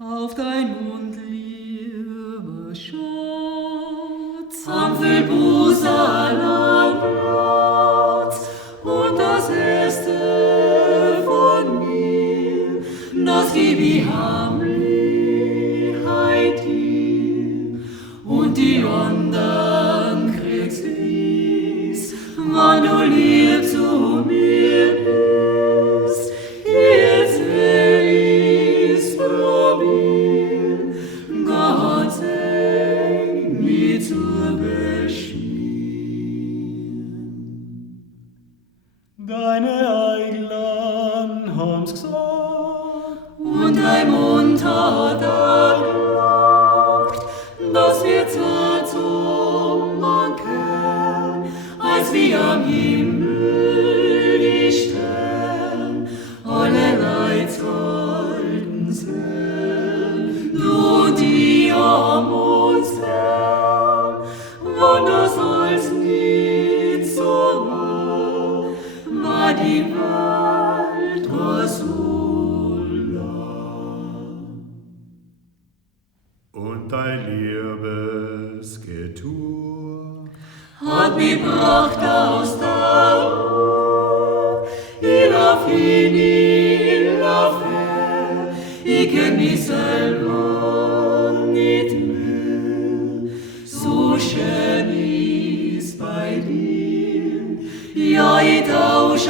Auf dein Mund, lieber Schatz, am Füllbuser Platz, und das Erste von mir, das gib ich Heimlichkeit dir, und die andern kriegst wie's, wann du lieb zu mir bist. Jetzt will ich's probieren, Gott senkt mich zur beschmieren. deine Eiglein haben's gesagt, Und dein Mund hat erlacht, dass wir zart zum Kern, als wie am Himmel die Stern, allerlei sollten sehen, du die um uns her, und das als nicht so war die Welt war so lang. Und dein Liebesgetue Hat mich gebracht aus der Ruhe, ich lauf hin, ich lauf her, ich kenn mich selber nicht mehr. So schön ist bei dir, ja, ich tausch